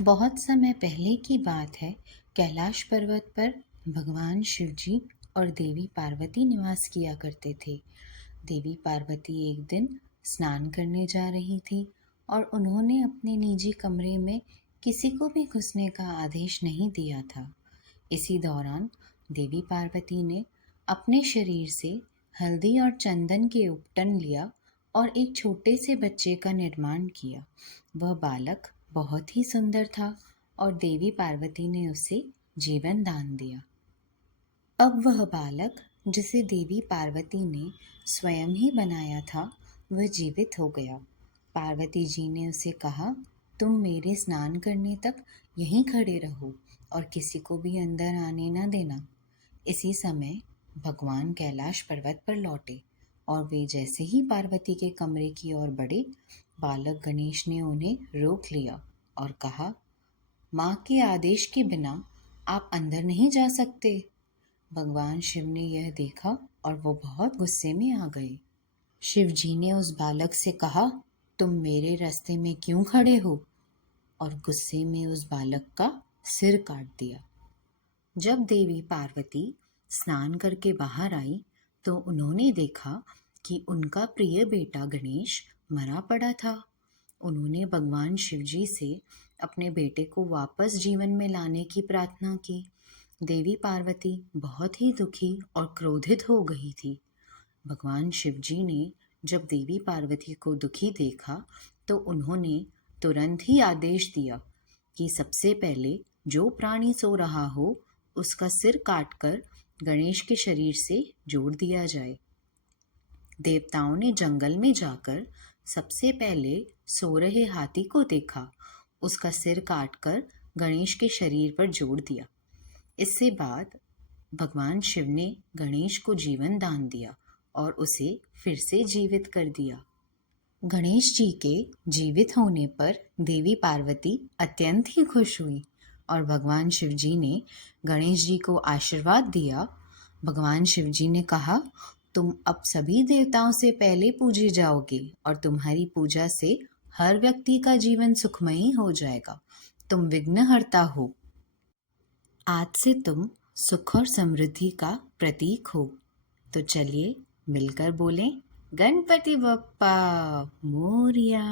बहुत समय पहले की बात है। कैलाश पर्वत पर भगवान शिवजी और देवी पार्वती निवास किया करते थे। देवी पार्वती एक दिन स्नान करने जा रही थी और उन्होंने अपने निजी कमरे में किसी को भी घुसने का आदेश नहीं दिया था। इसी दौरान देवी पार्वती ने अपने शरीर से हल्दी और चंदन के उपटन लिया और एक छोटे से बच्चे का निर्माण किया। वह बालक बहुत ही सुंदर था और देवी पार्वती ने उसे जीवन दान दिया। अब वह बालक, जिसे देवी पार्वती ने स्वयं ही बनाया था, वह जीवित हो गया। पार्वती जी ने उसे कहा, तुम मेरे स्नान करने तक यहीं खड़े रहो और किसी को भी अंदर आने न देना। इसी समय भगवान कैलाश पर्वत पर लौटे और वे जैसे ही पार्वती के कमरे की ओर बढ़े, बालक गणेश ने उन्हें रोक लिया और कहा, माँ के आदेश के बिना आप अंदर नहीं जा सकते। भगवान शिव ने यह देखा और वो बहुत गुस्से में आ गए। शिव जी ने उस बालक से कहा, तुम मेरे रास्ते में क्यों खड़े हो? और गुस्से में उस बालक का सिर काट दिया। जब देवी पार्वती स्नान करके बाहर आई तो उन्होंने देखा कि उनका प्रिय बेटा गणेश मरा पड़ा था। उन्होंने भगवान शिवजी से अपने बेटे को वापस जीवन में लाने की प्रार्थना की। देवी पार्वती बहुत ही दुखी और क्रोधित हो गई थी। भगवान शिवजी ने जब देवी पार्वती को दुखी देखा तो उन्होंने तुरंत ही आदेश दिया कि सबसे पहले जो प्राणी सो रहा हो उसका सिर काटकर गणेश के शरीर से जोड़ दिया जाए। देवताओं ने जंगल में जाकर सबसे पहले सो रहे हाथी को देखा, उसका सिर काटकर गणेश के शरीर पर जोड़ दिया। इससे बाद भगवान शिव ने गणेश को जीवन दान दिया और उसे फिर से जीवित कर दिया। गणेश जी के जीवित होने पर देवी पार्वती अत्यंत ही खुश हुई और भगवान शिव जी ने गणेश जी को आशीर्वाद दिया। भगवान शिव जी ने कहा, तुम अब सभी देवताओं से पहले पूजे जाओगे और तुम्हारी पूजा से हर व्यक्ति का जीवन सुखमयी हो जाएगा। तुम विघ्नहर्ता हो। आज से तुम सुख और समृद्धि का प्रतीक हो। तो चलिए मिलकर बोलें, गणपति बप्पा मोरया।